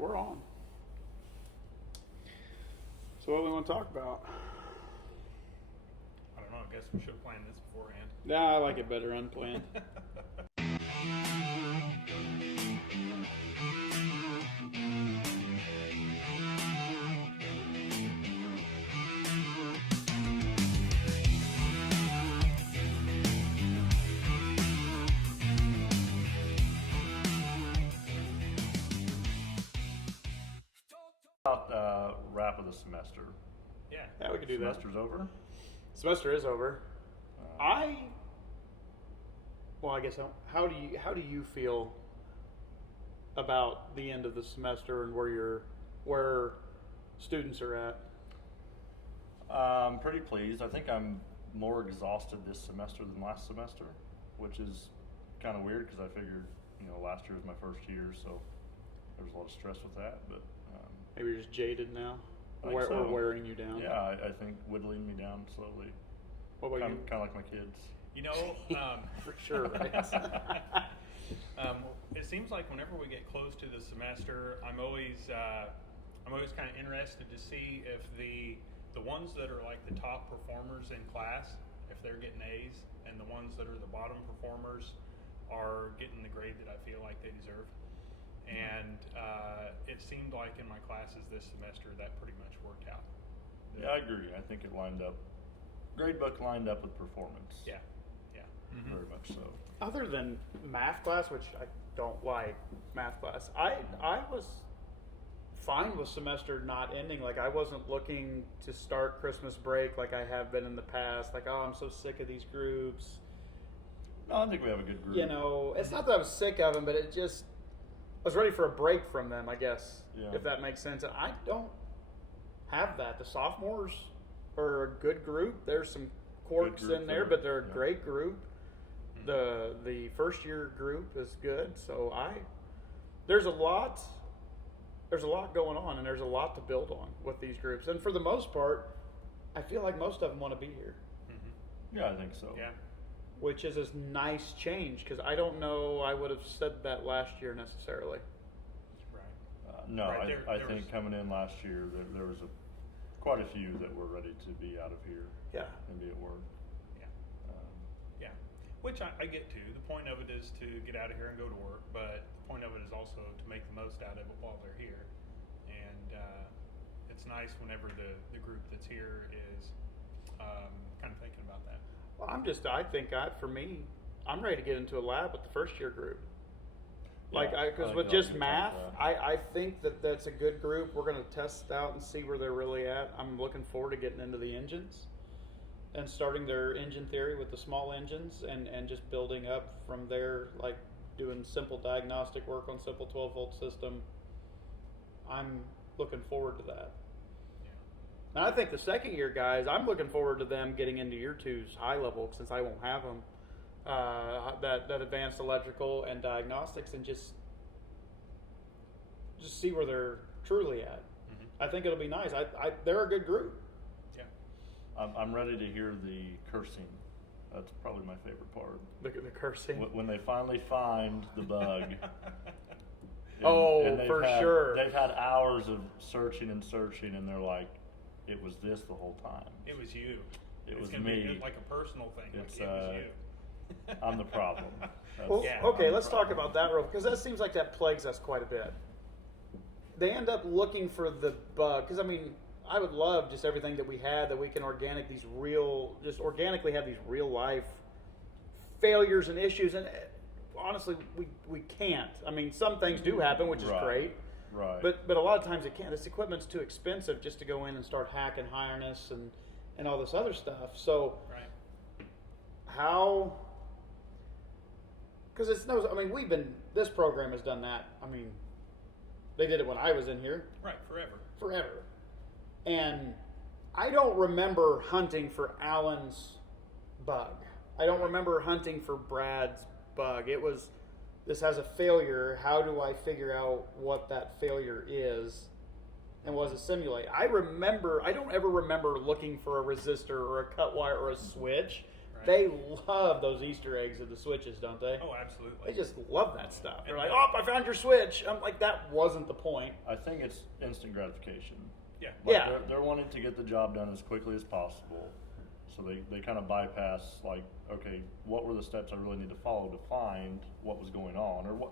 we're on. So what do we want to talk about? I don't know. I guess we should have planned this beforehand. Nah, I like it better unplanned. About wrap of the semester. Yeah. Yeah, we could do that. Semester's over. Semester is over. I guess how do you feel about the end of the semester and where students are at? I'm pretty pleased. I think I'm more exhausted this semester than last semester, which is kind of weird because I figured, last year was my first year, so there was a lot of stress with that. But Maybe you're just jaded now, I think or so. wearing you down. Yeah, I think whittling me down slowly. What about Kind you? of like my kids. For sure, right? It seems like whenever we get close to the semester, I'm always kind of interested to see if the ones that are like the top performers in class, if they're getting A's, and the ones that are the bottom performers are getting the grade that I feel like they deserve. And it seemed like in my classes this semester that pretty much worked out. Yeah, I agree. I think it lined up. Gradebook lined up with performance. Yeah. Mm-hmm. Very much so. Other than math class, which I don't like math class, I was fine with semester not ending. Like I wasn't looking to start Christmas break like I have been in the past. Like, oh, I'm so sick of these groups. No, I think we have a good group. It's not that I was sick of them, but I was ready for a break from them, I guess, Yeah. if that makes sense. And I don't have that. The sophomores are a good group. There's some quirks group in there, there, but they're a yeah. great group. The first year group is good. So there's a lot going on, and there's a lot to build on with these groups. And for the most part, I feel like most of them want to be here, Yeah, I think so. Yeah. which is a nice change because I don't know I would have said that last year necessarily. Right. No, Right, I there think was- coming in last year, there was quite a few that were ready to be out of here Yeah. and be at work. Yeah. Yeah, which I get to. The point of it is to get out of here and go to work, but the point of it is also to make the most out of it while they're here. And it's nice whenever the group that's here is kind of thinking about that. Well, for me, I'm ready to get into a lab with the first year group. Like, Yeah, because I with think just I'll get math, that. I think that's a good group. We're going to test out and see where they're really at. I'm looking forward to getting into the engines and starting their engine theory with the small engines and just building up from there, like doing simple diagnostic work on simple 12-volt system. I'm looking forward to that. And I think the second year guys, I'm looking forward to them getting into year two's high level since I won't have them. That advanced electrical and diagnostics, and just see where they're truly at. I think it'll be nice. They're a good group. Yeah. I'm ready to hear the cursing. That's probably my favorite part. The cursing. When they finally find the bug. For sure. They've had hours of searching, and they're like, it was this the whole time. It was you. It was gonna me. Be like a personal thing. It's, Like it was you. I'm the problem. Well, Yeah. okay, I'm the let's talk problem. about that real, because that seems like that plagues us quite a bit. They end up looking for the bug, because I would love just everything that we had, that we can organically have these real life failures and issues, and honestly, we can't. Some things do happen, which is Right. great. Right. But a lot of times it can't. This equipment's too expensive just to go in and start hacking harness and all this other stuff. So Right. how? Because this program has done that. They did it when I was in here Right. forever, and I don't remember hunting for Alan's bug. I don't remember hunting for Brad's bug. It was, this has a failure. How do I figure out what that failure is? And was it simulate? I don't ever remember looking for a resistor or a cut wire or a switch. Right. They love those Easter eggs of the switches, don't they? Oh, absolutely. They just love that stuff. They're And like, oh, I found your switch. I'm like, that wasn't the point. I think it's instant gratification. Yeah. Like Yeah. They're wanting to get the job done as quickly as possible. So they kind of bypass, like, okay, what were the steps I really need to follow to find what was going on? Or what,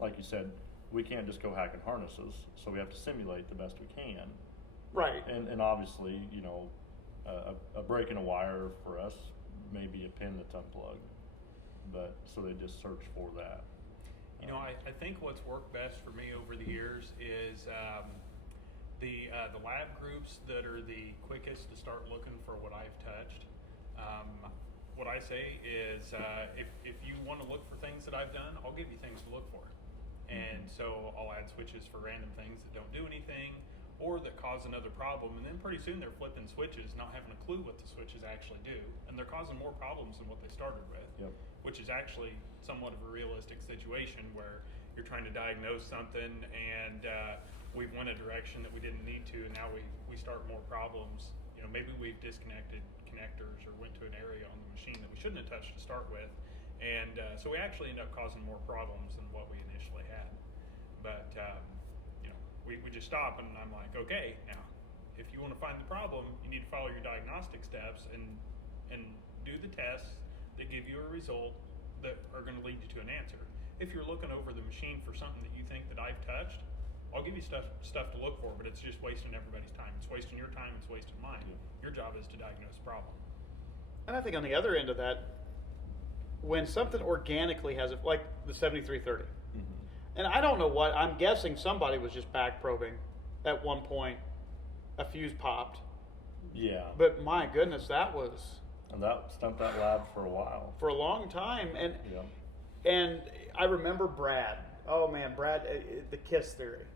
like you said, we can't just go hacking harnesses. So we have to simulate the best we can. Right. And obviously, a break in a wire for us may be a pin that's unplugged. But so they just search for that. I think what's worked best for me over the years is the lab groups that are the quickest to start looking for what I've touched. What I say is, if you want to look for things that I've done, I'll give you things to look for. And so I'll add switches for random things that don't do anything or that cause another problem. And then pretty soon they're flipping switches, not having a clue what the switches actually do. And they're causing more problems than what they started with, Yep. which is actually somewhat of a realistic situation where you're trying to diagnose something and we've went a direction that we didn't need to, and now we start more problems. Maybe we've disconnected connectors or went to an area on the machine that we shouldn't have touched to start with. And so we actually end up causing more problems than what we initially had. But we just stop, and I'm like, okay, now if you want to find the problem, you need to follow your diagnostic steps and do the tests that give you a result that are going to lead you to an answer. If you're looking over the machine for something that you think that I've touched, I'll give you stuff to look for, but it's just wasting everybody's time. It's wasting your time. It's wasting mine. Your job is to diagnose the problem. And I think on the other end of that, when something organically has like the 7330, and I don't know what, I'm guessing somebody was just back probing at one point, a fuse popped. Yeah. But my goodness, that was And that stumped that lab for a while. for a long time. And Yeah. and I remember Brad. Oh man, Brad, the KISS theory.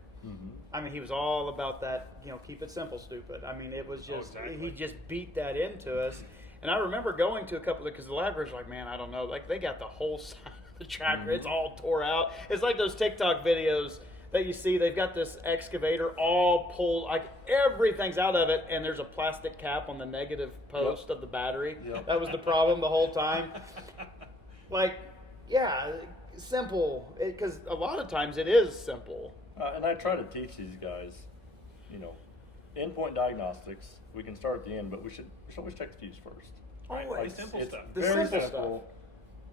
I mean, he was all about that, keep it simple, stupid. I mean, it was just, exactly. he just beat that into us. And I remember going to a couple of, because the laboratories were like, man, I don't know. Like, they got the whole side of the tractor. It's all tore out. It's like those TikTok videos that you see. They've got this excavator all pulled, like everything's out of it, and there's a plastic cap on the negative post of the battery. Yep. That was the problem the whole time. Like, yeah, simple. Because a lot of times it is simple. And I try to teach these guys, endpoint diagnostics. We can start at the end, but we should always check the fuse first. Always. The simple It's stuff. The very simple simple.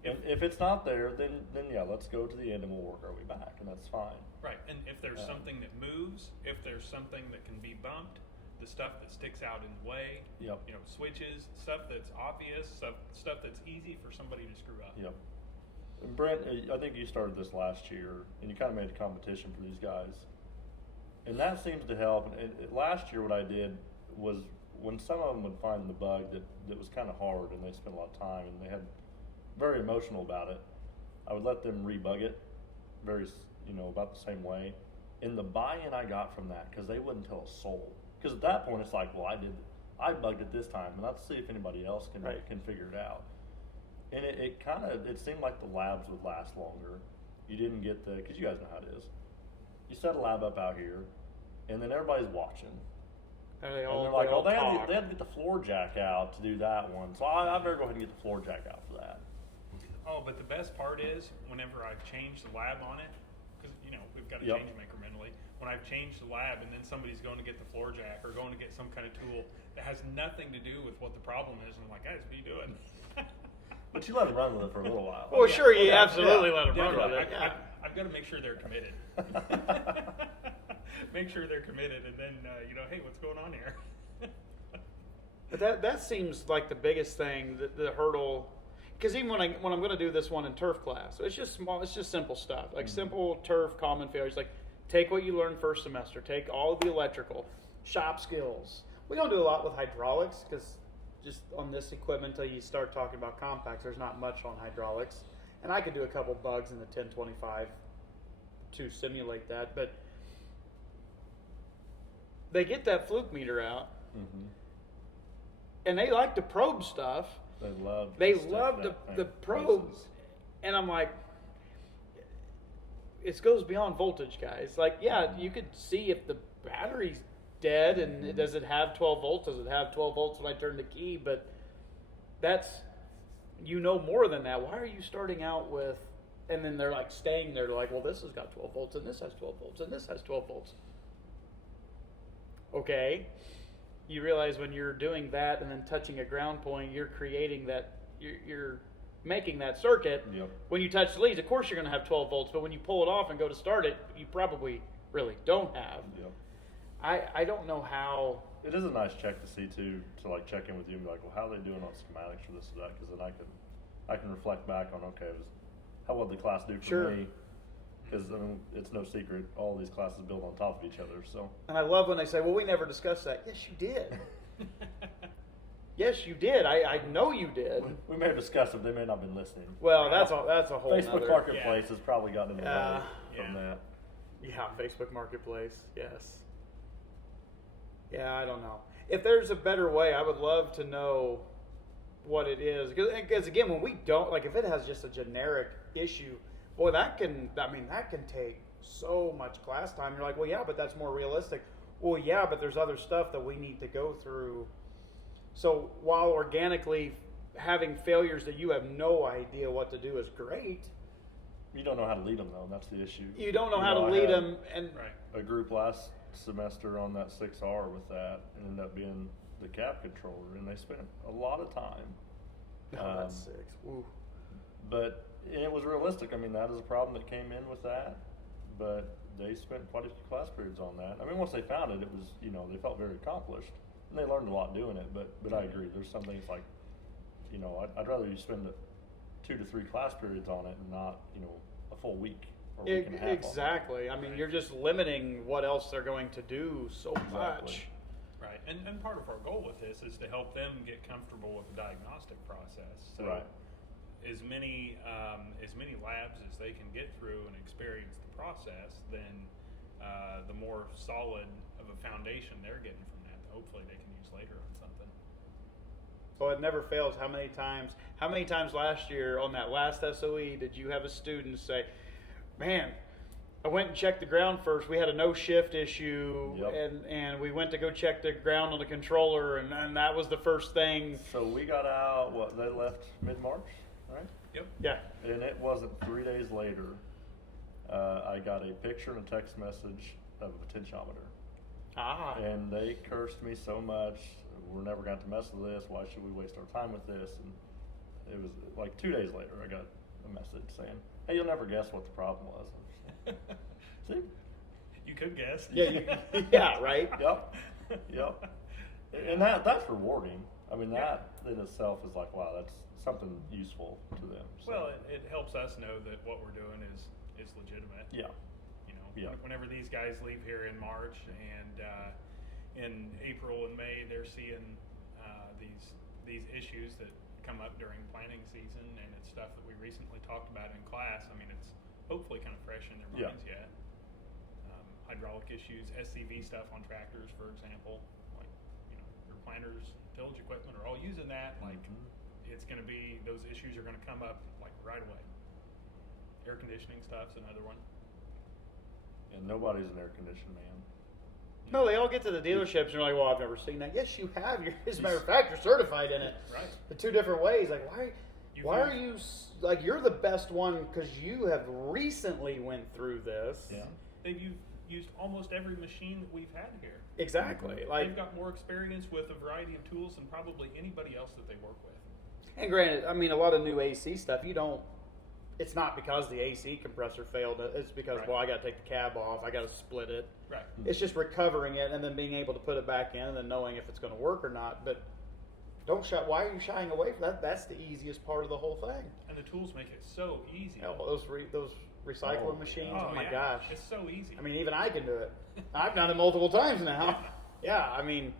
And if it's not there, then yeah, let's go to the end and we'll work our way back, and that's fine. Right, and if there's something that moves, if there's something that can be bumped, the stuff that sticks out in the way, Yep. Switches, stuff that's obvious, stuff that's easy for somebody to screw up. Yep. And Brent, I think you started this last year, and you kind of made a competition for these guys, and that seems to help. And last year, what I did was when some of them would find the bug that was kind of hard, and they spent a lot of time, and they had very emotional about it, I would let them rebug it, about the same way. And the buy-in I got from that, because they wouldn't tell a soul. Because at that point, it's like, well, I bugged it this time, and let's see if anybody else can figure it out. And it seemed like the labs would last longer. You didn't get because you guys know how it is. You set a lab up out here, and then everybody's watching. And They're like, oh, they had to get the floor jack out to do that one. So I better go ahead and get the floor jack out for that. Oh, but the best part is whenever I've changed the lab on it, because we've got to change them incrementally. When I've changed the lab and then somebody's going to get the floor jack or going to get some kind of tool that has nothing to do with what the problem is, and I'm like, guys, what are you doing? But you let them run with it for a little while. Well, sure, you Yeah. absolutely Yeah. let them run with it. I've got to make sure they're committed. Make sure they're committed, and then hey, what's going on here? But that seems like the biggest thing, the hurdle. Because even when I'm going to do this one in turf class, it's just small, it's just simple stuff, like simple turf common failures. Like take what you learned first semester, take all of the electrical, shop skills. We don't do a lot with hydraulics because just on this equipment until you start talking about compacts, there's not much on hydraulics. And I could do a couple bugs in the 1025 to simulate that, but they get that fluke meter out, and they like to probe stuff. They They love stick the that probes, places. and I'm like, it goes beyond voltage, guys. Like, yeah, you could see if the battery's dead, and does it have 12 volts? Does it have 12 volts when I turn the key? But that's, you know more than that. Why are you starting out with, and then they're like staying there, they're like, well, this has got 12 volts, and this has 12 volts, and this has 12 volts. Okay. You realize when you're doing that and then touching a ground point, you're creating that, you're making that circuit. Yep. When you touch the leads, of course you're going to have 12 volts, but when you pull it off and go to start it, you probably really don't have. Yep. I don't know how. It is a nice check to see too, to like check in with you and be like, well, how are they doing on schematics for this or that? Because then I can reflect back on, okay, how well did the class do for Sure. me? Because I mean, it's no secret, all these classes build on top of each other. So. And I love when they say, well, we never discussed that. Yes, you did. Yes, you did. I know you did. We may have discussed it, they may not have been listening. Well, that's a whole Facebook nother- Marketplace has probably gotten in the way Yeah. from that. Yeah, Facebook Marketplace. Yes. Yeah, I don't know. If there's a better way, I would love to know what it is. Because again, when we don't, like if it has just a generic issue, boy, that can take so much class time. You're like, well, yeah, but that's more realistic. Well, yeah, but there's other stuff that we need to go through. So while organically having failures that you have no idea what to do is great, You don't know how to lead them though, that's the issue. you don't know how to I lead had them. And Right. a group last semester on that 6R with that, and ended up being the cab controller, and they spent a lot of time. oh, that's 6. Ooh. But it was realistic. I mean, that is a problem that came in with that, but they spent quite a few class periods on that. I mean, once they found it, it was, they felt very accomplished, and they learned a lot doing it. But I agree. There's some things like, I'd rather you spend 2 to 3 class periods on it and not, a full week or week and a half. Exactly. I mean, you're just limiting what else they're going to do so much. Right, and part of our goal with this is to help them get comfortable with the diagnostic process. So Right. as many labs as they can get through and experience the process, then the more solid of a foundation they're getting from that, hopefully they can use later on something. Well, it never fails. How many times last year on that last SOE did you have a student say, man, I went and checked the ground first. We had a no shift issue, Yep. and we went to go check the ground on the controller, and that was the first thing. So we got out, they left mid-March, right? Yep. Yeah. And it wasn't 3 days later, I got a picture and a text message of a potentiometer. Ah. And they cursed me so much. We're never going to mess with this. Why should we waste our time with this? And it was like 2 days later, I got a message saying, hey, you'll never guess what the problem was. See? You could guess. Yeah. Yeah. Right. Yep. And that's rewarding. I mean, that in itself is like, wow, that's something useful to them. So. Well, it helps us know that what we're doing is legitimate. Yeah. Yeah. Whenever these guys leave here in March and in April and May, they're seeing these issues that come up during planning season, and it's stuff that we recently talked about in class. I mean, it's hopefully kind of fresh in their minds yet. Hydraulic issues, SCV stuff on tractors, for example, like your planters, tillage equipment are all using that. Like it's going to be, those issues are going to come up like right away. Air conditioning stuff's another one. And nobody's an air conditioning man. No, they all get to the dealerships and you're like, well, I've never seen that. Yes, you have. As a matter of fact, you're certified in it. Right. The 2 different ways. Like, why are you, like, you're the best one because you have recently went through this. Yeah. They've used almost every machine that we've had here. Exactly. Like, They've got more experience with a variety of tools than probably anybody else that they work with. and granted, I mean, a lot of new AC stuff, it's not because the AC compressor failed. It's because, Right. well, I got to take the cab off. I got to split it. Right. It's just recovering it and then being able to put it back in and then knowing if it's going to work or not. But why are you shying away from that? That's the easiest part of the whole thing. And the tools make it so easy. Hell, those recycling machines, oh my yeah. gosh. It's so easy. I mean, even I can do it. I've done it multiple times now. Yeah, I mean.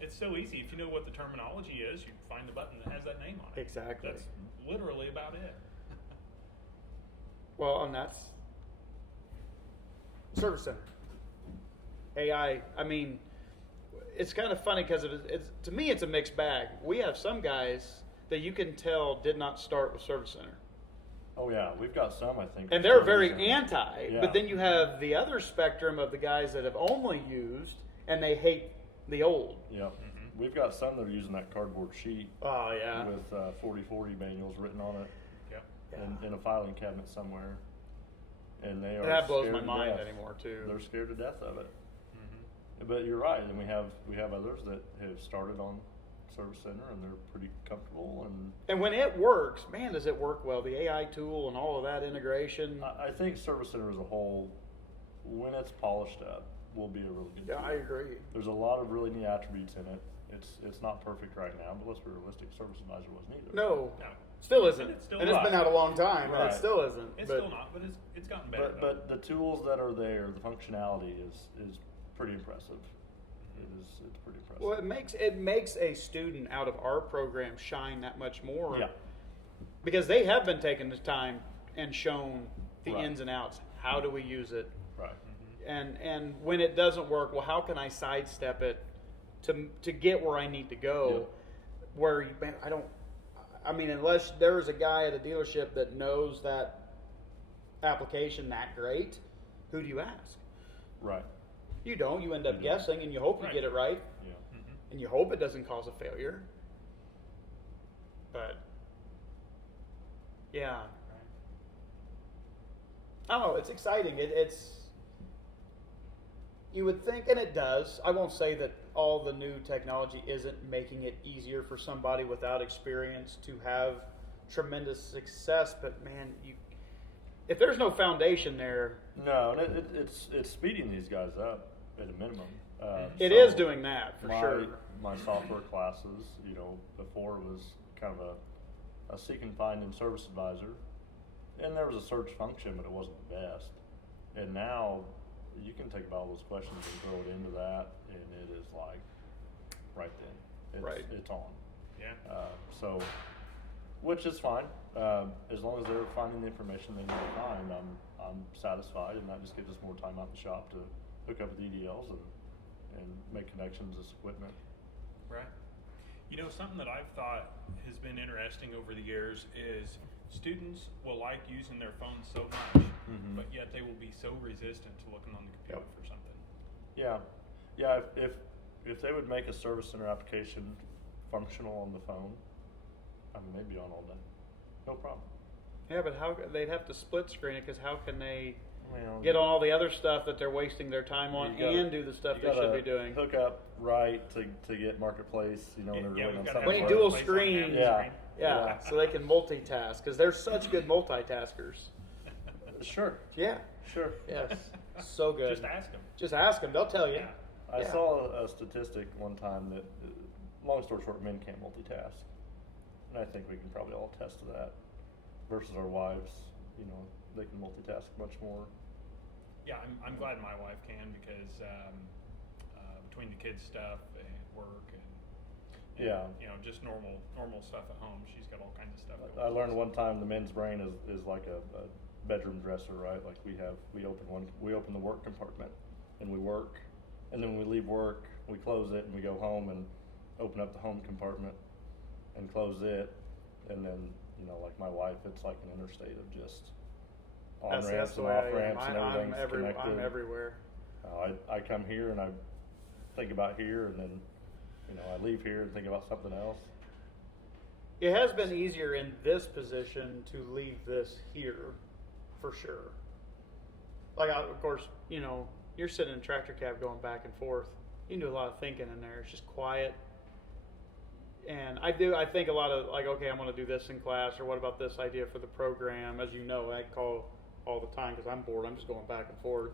It's so easy. If you know what the terminology is, you find the button that has that name on it. Exactly. That's literally about it. Well, and that's service center. AI, I mean, it's kind of funny because to me it's a mixed bag. We have some guys that you can tell did not start with service center. Oh yeah, we've got some, I think. And they're very anti, Yeah. but then you have the other spectrum of the guys that have only used and they hate the old. Yep. We've got some that are using that cardboard sheet Oh yeah. with 40/40 manuals written on it Yep. in a filing cabinet somewhere, and they are. That blows scared my to mind death. anymore too. They're scared to death of it. Mm-hmm. But you're right, and we have others that have started on Service Center, and they're pretty comfortable. And when it works, man, does it work well? The AI tool and all of that integration. I think Service Center as a whole, when it's polished up, will be a really good Yeah, tool. I agree. There's a lot of really neat attributes in it. It's not perfect right now, but let's be realistic. Service Advisor wasn't either. No, No. still isn't. It's still and it's not. been out a long time, and Right. it still isn't. It's but still not, but it's gotten better. But the tools that are there, the functionality is pretty impressive. It's pretty impressive. well, it makes a student out of our program shine that much more. Yeah. Because they have been taking the time and shown the Right. ins and outs. How do we use it? Right. And when it doesn't work, well, how can I sidestep it to get where I need to go? Yep. Where I mean, unless there's a guy at a dealership that knows that application that great, who do you ask? Right. You don't. You end up You don't. guessing, and you hope Right. you get it right, Yeah. Mm-hmm. and you hope it doesn't cause a failure. But yeah, I don't know. It's exciting. It's you would think, and it does. I won't say that all the new technology isn't making it easier for somebody without experience to have tremendous success. But man, if there's no foundation there, No, and it's speeding these guys up at a minimum. it So is doing that for my, sure. My software classes, before it was kind of a seek and find and service advisor, and there was a search function, but it wasn't the best. And now you can take all those questions and throw it into that, and it is like right then. Right. It's on. Yeah. So, which is fine. As long as they're finding the information they need to find, I'm satisfied, and that just gives us more time out in the shop to hook up with EDLs and make connections as equipment. Right. Something that I've thought has been interesting over the years is students will like using their phones so much, Mhm. but yet they will be so resistant to looking on the computer Yep. for something. Yeah. If they would make a service center application functional on the phone, they'd be on all day, no problem. Yeah, but how they'd have to split screen it, because how can they Well, get on all the other stuff that they're wasting their time on You gotta- and do the stuff you they should gotta be doing? Hook up right to get marketplace, when they're Yeah, waiting we've on gotta something. When you have dual marketplace on screen, half the Yeah. screen. Yeah, so they can multitask, because they're such good multitaskers. Sure, Yeah, sure. yes, so good. Just ask them. Just ask them; they'll tell you. Yeah. I Yeah. saw a statistic one time that, long story short, men can't multitask, and I think we can probably all attest to that. Versus our wives, they can multitask much more. Yeah, I'm glad my wife can, because between the kids' stuff and work and Yeah. just normal stuff at home, she's got all kinds of stuff going I on. learned one time the men's brain is like a bedroom dresser, right? Like we open the work compartment and we work, and then when we leave work, we close it and we go home and open up the home compartment and close it, and then like my wife, it's like an interstate of just on That's ramps the and way off I am. ramps and everything's I'm connected. everywhere. I come here and I think about here, and then I leave here and think about something else. It has been easier in this position to leave this here, for sure. Like, of course, you're sitting in a tractor cab going back and forth. You can do a lot of thinking in there. It's just quiet. And I think a lot of, like, okay, I'm going to do this in class, or what about this idea for the program? As you know, I call all the time because I'm bored. I'm just going back and forth.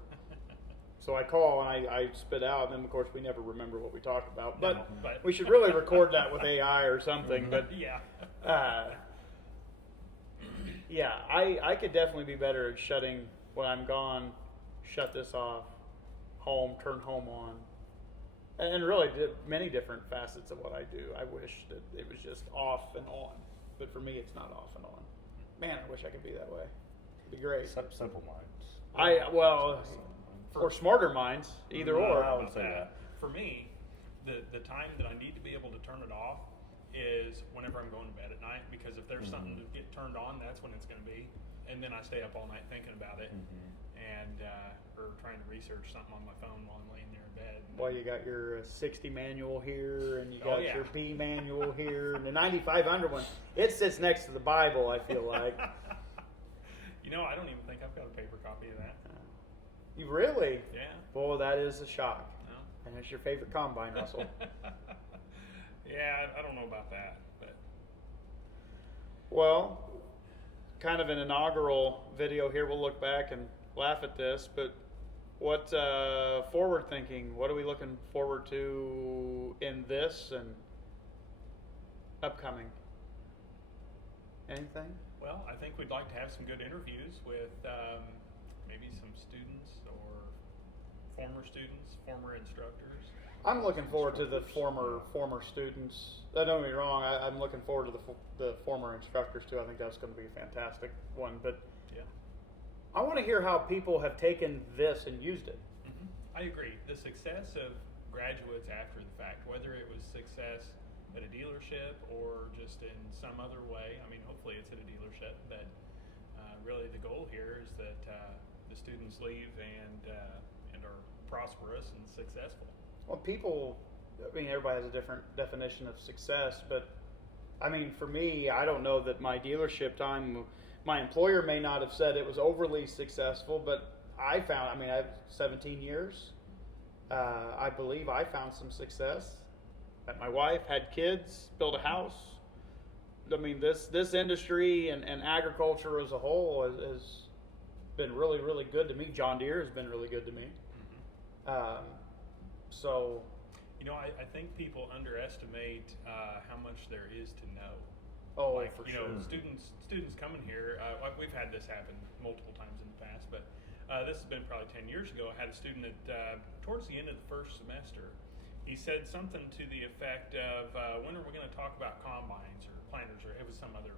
So I call and I spit out, and then of course we never remember what we talked about. But, No, but- we should really record that with AI or something. But Yeah. yeah, I could definitely be better at shutting when I'm gone. Shut this off. Home, turn home on, and really many different facets of what I do. I wish that it was just off and on, but for me, it's not off and on. Man, I wish I could be that way. It'd be great. Simple minds. Or smarter minds, either No, or. I would say that. For me, the time that I need to be able to turn it off is whenever I'm going to bed at night, because if there's something to get turned on, that's when it's going to be. and then I stay up all night thinking about it, and or trying to research something on my phone while I'm laying there in bed. Well, you got your 60 manual here, and you Oh, got yeah. your B manual here, and the 9500 one. It sits next to the Bible, I feel like. You know, I don't even think I've got a paper copy of that. You really? Yeah. Boy, that is a shock. No. And it's your favorite combine, Russell. Yeah, I don't know about that, but Well, kind of an inaugural video here. We'll look back and laugh at this, but what forward thinking? What are we looking forward to in this and upcoming? Anything? well, I think we'd like to have some good interviews with maybe some students or former students, former instructors. I'm looking forward to the former students. Don't get me wrong. I'm looking forward to the former instructors too. I think that's going to be a fantastic one. But Yeah. I want to hear how people have taken this and used it. I agree. The success of graduates after the fact, whether it was success at a dealership or just in some other way. I mean, hopefully it's at a dealership, but really the goal here is that the students leave and are prosperous and successful. Well, people, I mean, everybody has a different definition of success, but I mean, for me, I don't know that my dealership time, my employer may not have said it was overly successful, but I found, I mean, I have 17 years. I believe I found some success. Met my wife, had kids, built a house. I mean, this industry and agriculture as a whole has been really, really good to me. John Deere has been really good to me. So, You know, I think people underestimate how much there is to know. oh, Like, for you sure. know, students coming here. We've had this happen multiple times in the past, but this has been probably 10 years ago. I had a student that towards the end of the first semester, he said something to the effect of, "When are we going to talk about combines or planters?" Or it was some other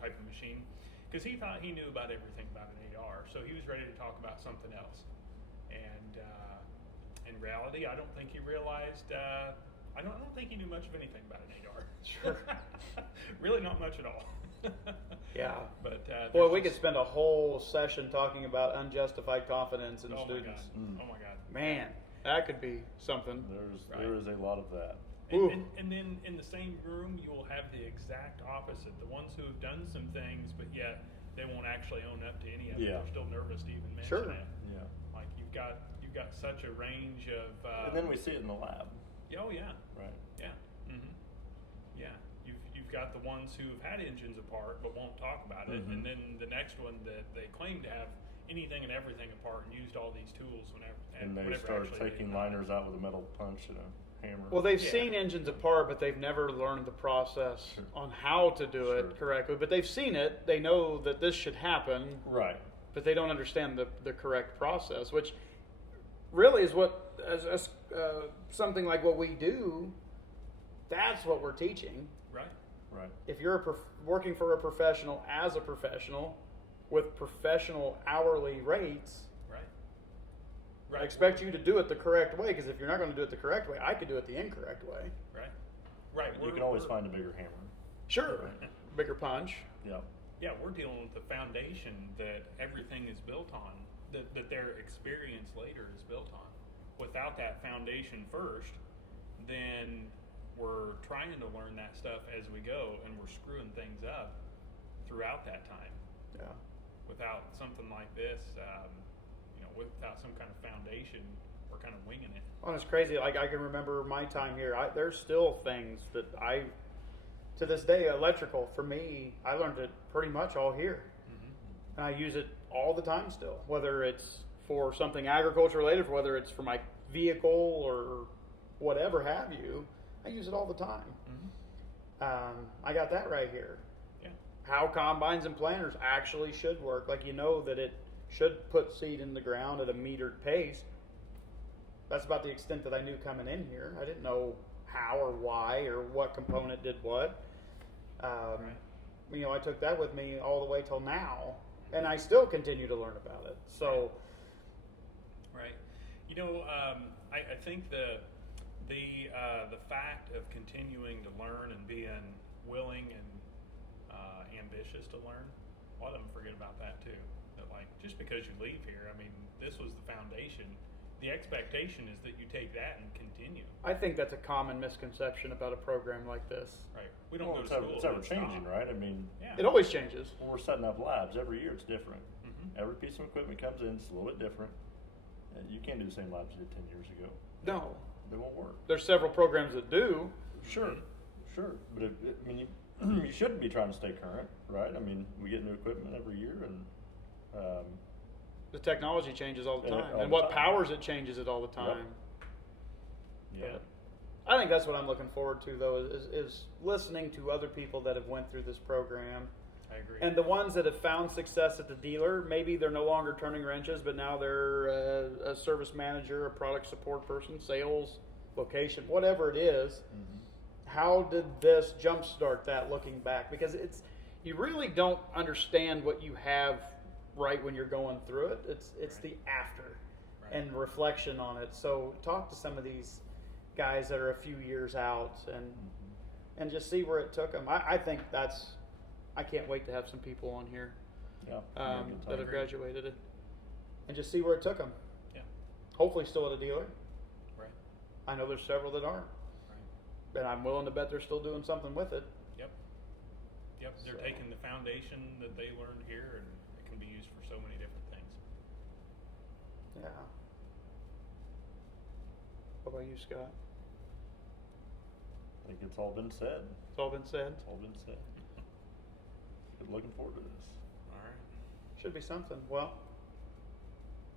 type of machine, because he thought he knew about everything about an 8R, so he was ready to talk about something else. And in reality, I don't think he realized. I don't think he knew much of anything about an 8R. Sure. Really, not much at all. Yeah. But Boy, there's we could just- spend a whole session talking about unjustified confidence in Oh my students. god! Oh my god! Man, that could be something. There is a lot of that. Ooh. And then in the same room, you will have the exact opposite. The ones who have done some things, but yet they won't actually own up to any of it. Yeah. They're still nervous to even mention Sure. it. Yeah. Like you've got such a range of. And then we see it in the lab. Oh yeah. Right. Yeah. Yeah. You've got the ones who've had engines apart but won't talk about it, and then the next one that they claim to have anything and everything apart and used all these tools whenever And they whatever start actually they taking did. liners out with a metal punch and a hammer. Well, they've Yeah. seen engines apart, but they've never learned the process Sure. on how to do Sure. it correctly. But they've seen it. They know that this should happen, Right. but they don't understand the correct process, which really is what, as something like what we do, that's what we're teaching. Right. Right. If you're working for a professional as a professional with professional hourly rates, Right. I expect you to do it the correct way, because if you're not going to do it the correct way, I could do it the incorrect way. Right. You can always find a bigger hammer. Sure. Right. Bigger punch. Yeah. Yeah, we're dealing with the foundation that everything is built on, that their experience later is built on. Without that foundation first, then we're trying to learn that stuff as we go, and we're screwing things up throughout that time. Yeah. Without something like this, without some kind of foundation, we're kind of winging it. Well, it's crazy. Like, I can remember my time here. There's still things that to this day, electrical, for me, I learned it pretty much all here. And I use it all the time still, whether it's for something agriculture related, whether it's for my vehicle or whatever have you. I use it all the time. I got that right here. Yeah. How combines and planters actually should work. Like, you know that it should put seed in the ground at a metered pace. That's about the extent that I knew coming in here. I didn't know how or why or what component did what. You know, I took that with me all the way till now, and I still continue to learn about it. So, Right. You know, I think the fact of continuing to learn and being willing and ambitious to learn A lot of them forget about that too. That like just because you leave here, I mean, this was the foundation. The expectation is that you take that and continue. I think that's a common misconception about a program like this. Right. We don't Well, go to school. it's ever and changing, stop. right? I mean, Yeah. It always changes. when we're setting up labs, every year it's different. Mhm. Every piece of equipment comes in, it's a little bit different. And you can't do the same labs you did 10 years ago. No. They won't work. There's several programs that do. Sure, sure. But I mean, you shouldn't be trying to stay current, right? I mean, we get new equipment every year, and The technology changes all the Yeah, time. all And the what time. powers it changes it all the time. yeah, I think that's what I'm looking forward to, though, is listening to other people that have went through this program. I agree. And the ones that have found success at the dealer, maybe they're no longer turning wrenches, but now they're a service manager, a product support person, sales, location, whatever it is. Mhm. How did this jumpstart that looking back? Because you really don't understand what you have right when you're going through it. It's Right. the after Right. and reflection on it. So talk to some of these guys that are a few years out and just see where it took them. I think I can't wait to have some people on here yeah. that have graduated it and just see where it took them. Yeah. Hopefully still at a dealer. Right. I know there's several that aren't, Right. and I'm willing to bet they're still doing something with it. Yep. Yep. They're So- taking the foundation that they learned here, and it can be used for so many different things. Yeah. What about you, Scott? I think it's all been said. It's all been said. It's all been said. Looking forward to this. All right. Should be something. Well,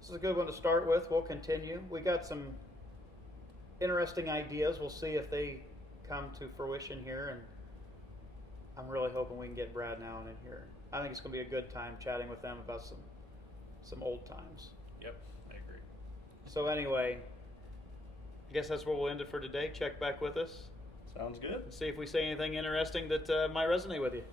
this is a good one to start with. We'll continue. We got some interesting ideas. We'll see if they come to fruition here, and I'm really hoping we can get Brad and Alan in here. I think it's going to be a good time chatting with them about some old times. Yep. I agree. So anyway, I guess that's where we'll end it for today. Check back with us Sounds good. and see if we say anything interesting that might resonate with you.